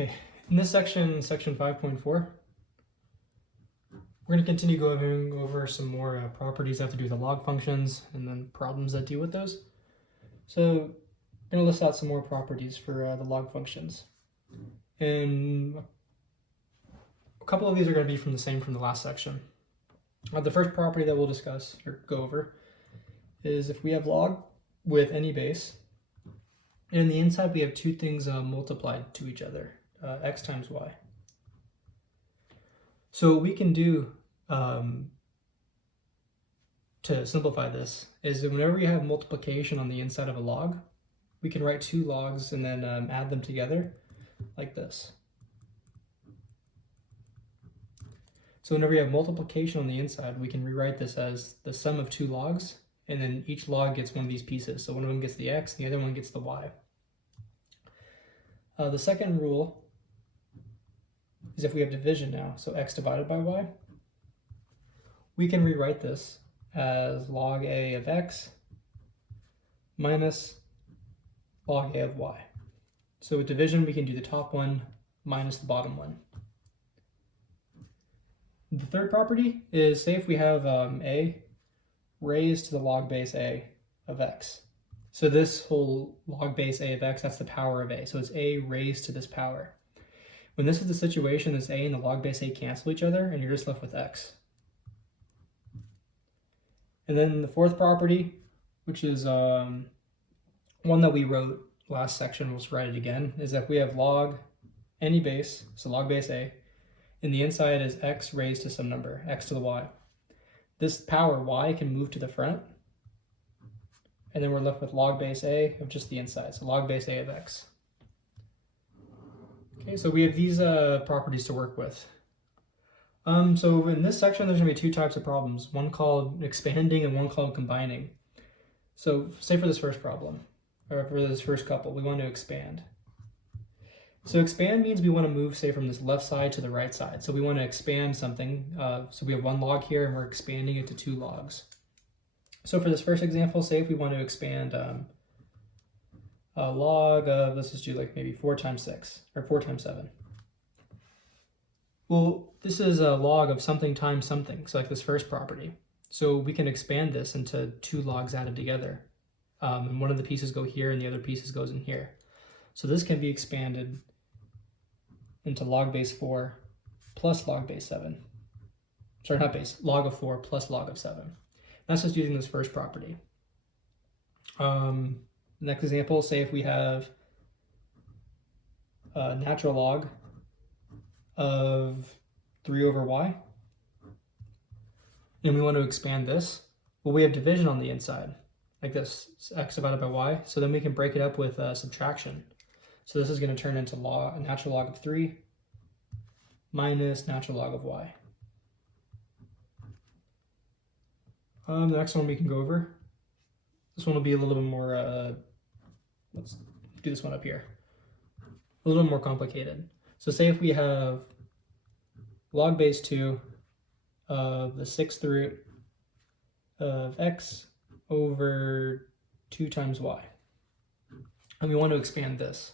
Okay, in this section, section 5.4, we're going to continue going over some more properties that have to do with the log functions and then problems that deal with those. So I'm going to list out some more properties for the log functions. And a couple of these are going to be from the last section. The first property that we'll discuss or go over is if we have log with any base, and in the inside we have two things multiplied to each other, x times y. So what we can do to simplify this is that whenever you have multiplication on the inside of a log, we can write two logs and then add them together like this. So whenever you have multiplication on the inside, we can rewrite this as the sum of two logs, and then each log gets one of these pieces. So one of them gets the x, and the other one gets the y. The second rule is if we have division now, so x divided by y, we can rewrite this as log a of x minus log a of y. So with division, we can do the top one minus the bottom one. The third property is, say if we have a raised to the log base a of x. So this whole log base a of x, that's the power of a. So it's a raised to this power. When this is the situation, this a and the log base a cancel each other, and you're just left with x. And then the fourth property, which is one that we wrote last section, we'll just write it again, is that we have log any base, so log base a, and the inside is x raised to some number, x to the y. This power y can move to the front, and then we're left with log base a of just the inside, so log base a of x. Okay, so we have these properties to work with. So in this section, there's going to be two types of problems, one called expanding and one called combining. So say for this first problem, or for this first couple, we want to expand. So expand means we want to move, say, from this left side to the right side. So we want to expand something. So we have one log here, and we're expanding it to two logs. So for this first example, say if we want to expand a log of, let's just do like maybe 4 times 6, or 4 times 7. Well, this is a log of something times something, so like this first property. So we can expand this into two logs added together. And one of the pieces go here, and the other pieces goes in here. So this can be expanded into log base 4 plus log base 7. Sorry, not base, log of 4 plus log of 7. That's just using this first property. Next example, say if we have a natural log of 3 over y, and we want to expand this. Well, we have division on the inside, like this, x divided by y, so then we can break it up with subtraction. So this is going to turn into a natural log of 3 minus natural log of y. The next one we can go over. This one will be a little bit more, let's do this one up here. A little more complicated. So say if we have log base 2 of the 6th root of x over 2 times y. And we want to expand this.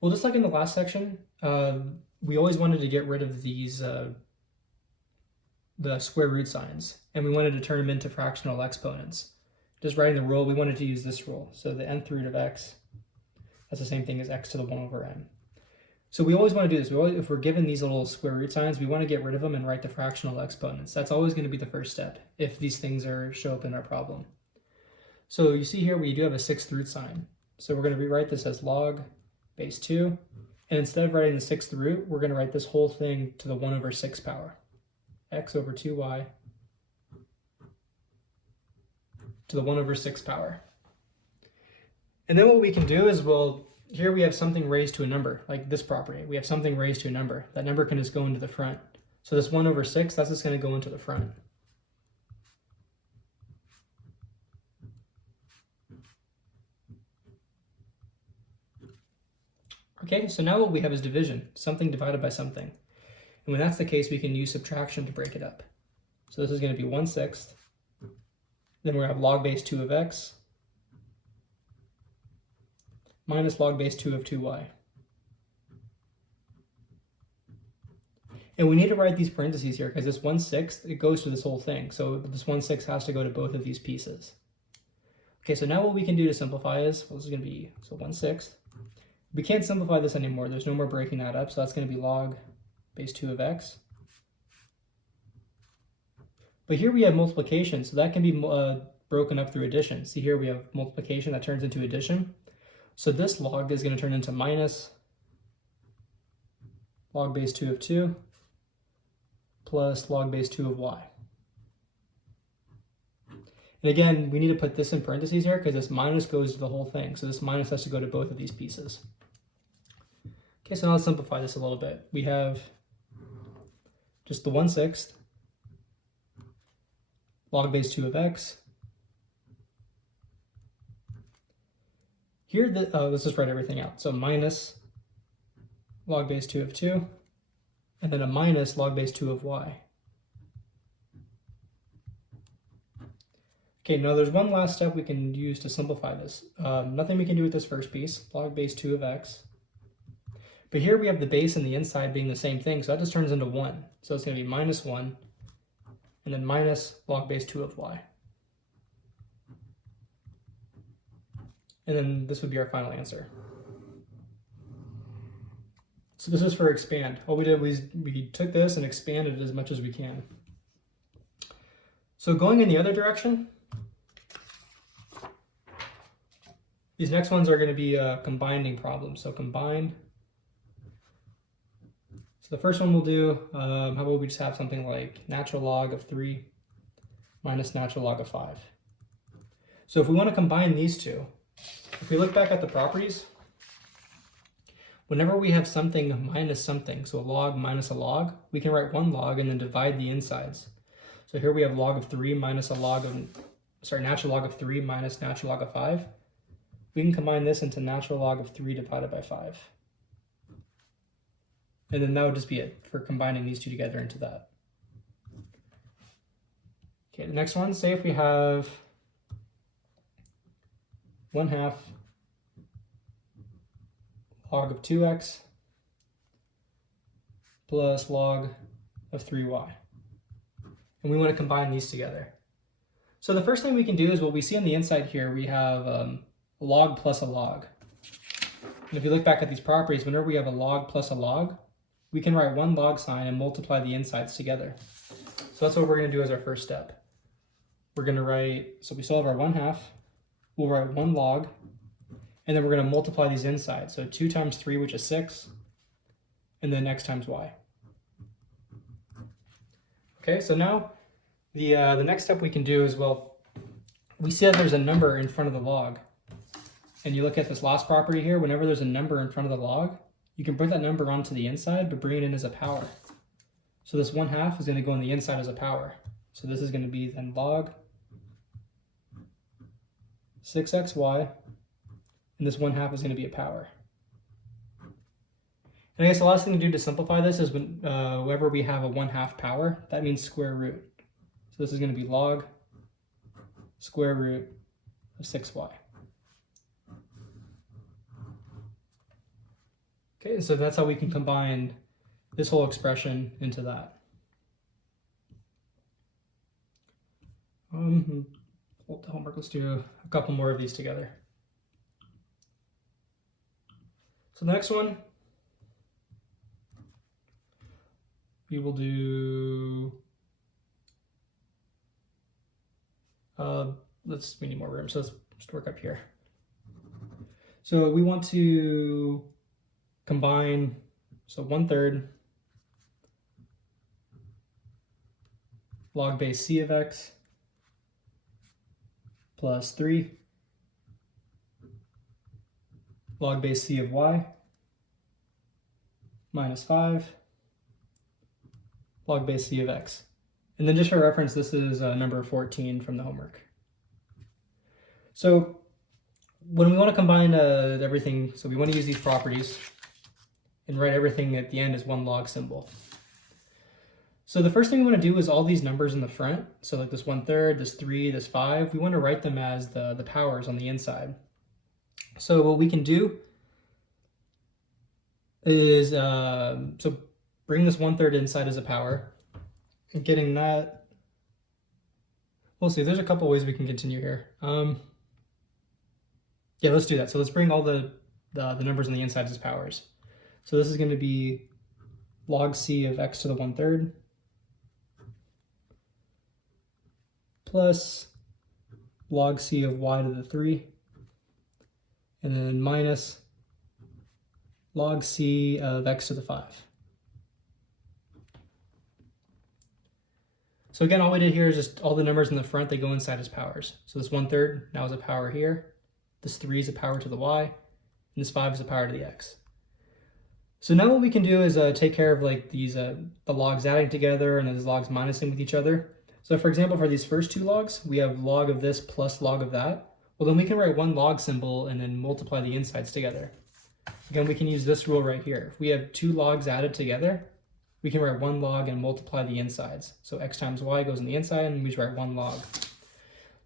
Well, just like in the last section, we always wanted to get rid of these, the square root signs, and we wanted to turn them into fractional exponents. Just writing the rule, we wanted to use this rule. So the nth root of x, that's the same thing as x to the 1 over n. So we always want to do this. If we're given these little square root signs, we want to get rid of them and write the fractional exponents. That's always going to be the first step if these things show up in our problem. So you see here we do have a 6th root sign. So we're going to rewrite this as log base 2. And instead of writing the 6th root, we're going to write this whole thing to the 1 over 6 power. X over 2y to the 1 over 6 power. And then what we can do is, well, here we have something raised to a number, like this property. We have something raised to a number. That number can just go into the front. So this 1 over 6, that's just going to go into the front. Okay, so now what we have is division, something divided by something. And when that's the case, we can use subtraction to break it up. So this is going to be 1/6. Then we have log base 2 of x minus log base 2 of 2y. And we need to write these parentheses here because this 1/6, it goes to this whole thing. So this 1/6 has to go to both of these pieces. Okay, so now what we can do to simplify is, well, this is going to be, so 1/6. We can't simplify this anymore. There's no more breaking that up. So that's going to be log base 2 of x. But here we have multiplication, so that can be broken up through addition. See here we have multiplication that turns into addition. So this log is going to turn into minus log base 2 of 2 plus log base 2 of y. And again, we need to put this in parentheses here because this minus goes to the whole thing. So this minus has to go to both of these pieces. Okay, so now let's simplify this a little bit. We have just the 1/6 log base 2 of x. Here, let's just write everything out. So minus log base 2 of 2, and then a minus log base 2 of y. Okay, now there's one last step we can use to simplify this. Nothing we can do with this first piece, log base 2 of x. But here we have the base and the inside being the same thing, so that just turns into 1. So it's going to be minus 1, and then minus log base 2 of y. And then this would be our final answer. So this is for expand. All we did was we took this and expanded it as much as we can. So going in the other direction, these next ones are going to be combining problems. So combine. So the first one we'll do, how about we just have something like natural log of 3 minus natural log of 5. So if we want to combine these two, if we look back at the properties, whenever we have something minus something, so a log minus a log, we can write one log and then divide the insides. So here we have log of 3 minus a log of, natural log of 3 minus natural log of 5. We can combine this into natural log of 3 divided by 5. And then that would just be it for combining these two together into that. Okay, the next one, say if we have 1/2 log of 2x plus log of 3y. And we want to combine these together. So the first thing we can do is what we see on the inside here, we have a log plus a log. And if you look back at these properties, whenever we have a log plus a log, we can write one log sign and multiply the insides together. So that's what we're going to do as our first step. We're going to write, so we still have our 1/2, we'll write one log, and then we're going to multiply these insides. So 2 times 3, which is 6, and then x times y. Okay, so now the next step we can do is, well, we see that there's a number in front of the log. And you look at this last property here, whenever there's a number in front of the log, you can bring that number onto the inside, but bring it in as a power. So this 1/2 is going to go on the inside as a power. So this is going to be then log 6xy, and this 1/2 is going to be a power. And I guess the last thing to do to simplify this is whenever we have a 1/2 power, that means square root. So this is going to be log square root of 6y. Okay, so that's how we can combine this whole expression into that. Hold the homework, let's do a couple more of these together. So the next one, we will do, we need more room, so let's just work up here. So we want to combine, so 1/3 log base c of x plus 3 log base c of y minus 5 log base c of x. And then just for reference, this is number 14 from the homework. So when we want to combine everything, so we want to use these properties and write everything at the end as one log symbol. So the first thing we want to do is all these numbers in the front, so like this 1/3, this 3, this 5, we want to write them as the powers on the inside. So what we can do is, so bring this 1/3 inside as a power, and getting that, we'll see, there's a couple ways we can continue here. Yeah, let's do that. So let's bring all the numbers on the inside as powers. So this is going to be log c of x to the 1/3 plus log c of y to the 3, and then minus log c of x to the 5. So again, all we did here is just all the numbers in the front, they go inside as powers. So this 1/3 now is a power here, this 3 is a power to the y, and this 5 is a power to the x. So now what we can do is take care of like these the logs adding together and these logs minusing with each other. So for example, for these first two logs, we have log of this plus log of that. Well, then we can write one log symbol and then multiply the insides together. Again, we can use this rule right here. If we have two logs added together, we can write one log and multiply the insides. So x times y goes on the inside, and we just write one log.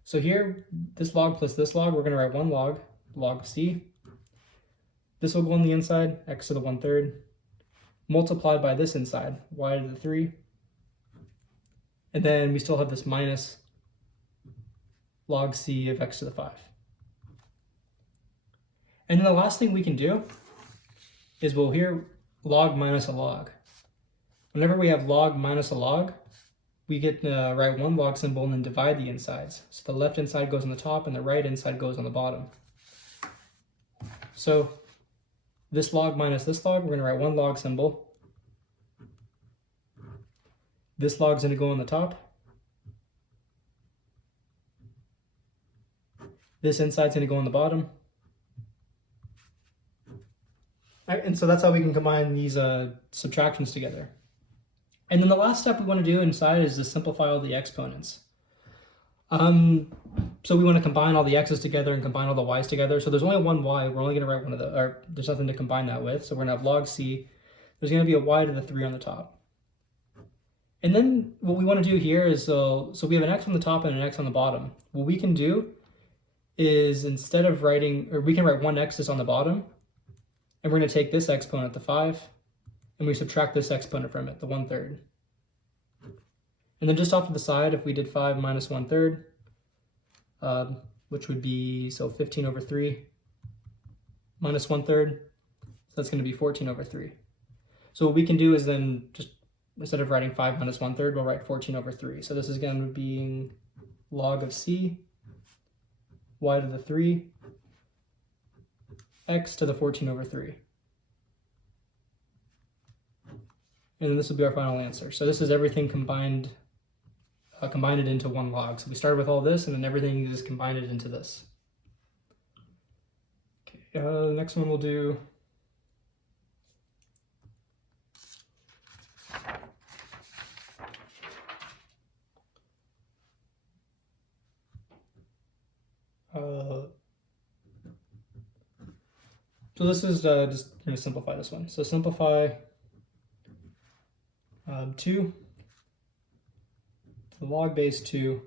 So here, this log plus this log, we're going to write one log, log c. This will go on the inside, x to the 1/3, multiplied by this inside, y to the 3. And then we still have this minus log c of x to the 5. And then the last thing we can do is we'll here log minus a log. Whenever we have log minus a log, we get to write one log symbol and then divide the insides. So the left inside goes on the top and the right inside goes on the bottom. So this log minus this log, we're going to write one log symbol. This log's going to go on the top. This inside's going to go on the bottom. And so that's how we can combine these subtractions together. And then the last step we want to do inside is to simplify all the exponents. So we want to combine all the x's together and combine all the y's together. So there's only one y. We're only going to write one of the, or there's nothing to combine that with. So we're going to have log c. There's going to be a y to the 3 on the top. And then what we want to do here is, so we have an x on the top and an x on the bottom. What we can do is instead of writing, or we can write one x on the bottom, and we're going to take this exponent, the 5, and we subtract this exponent from it, the 1/3. And then just off to the side, if we did 5 minus 1/3, which would be, so 15 over 3 minus 1/3, so that's going to be 14 over 3. So what we can do is then just, instead of writing 5 minus 1/3, we'll write 14 over 3. So this is going to be log of c, y to the 3, x to the 14 over 3. And then this will be our final answer. So this is everything combined, combined it into one log. So we started with all this, and then everything is combined it into this. Okay, the next one we'll do so this is just going to simplify this one. So simplify 2 to the log base 2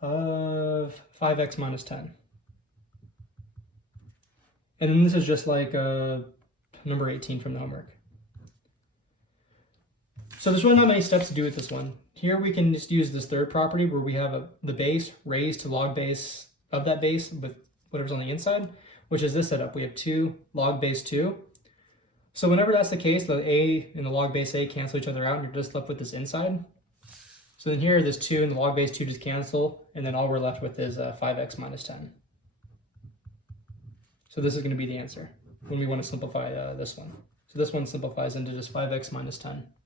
of 5x minus 10. And then this is just like number 18 from the homework. So there's really not many steps to do with this one. Here we can just use this third property where we have the base raised to log base of that base with whatever's on the inside, which is this setup. We have 2 log base 2. So whenever that's the case, the a and the log base a cancel each other out, and you're just left with this inside. So then here, this 2 and the log base 2 just cancel, and then all we're left with is 5x minus 10. So this is going to be the answer when we want to simplify this one. So this one simplifies into just 5x minus 10.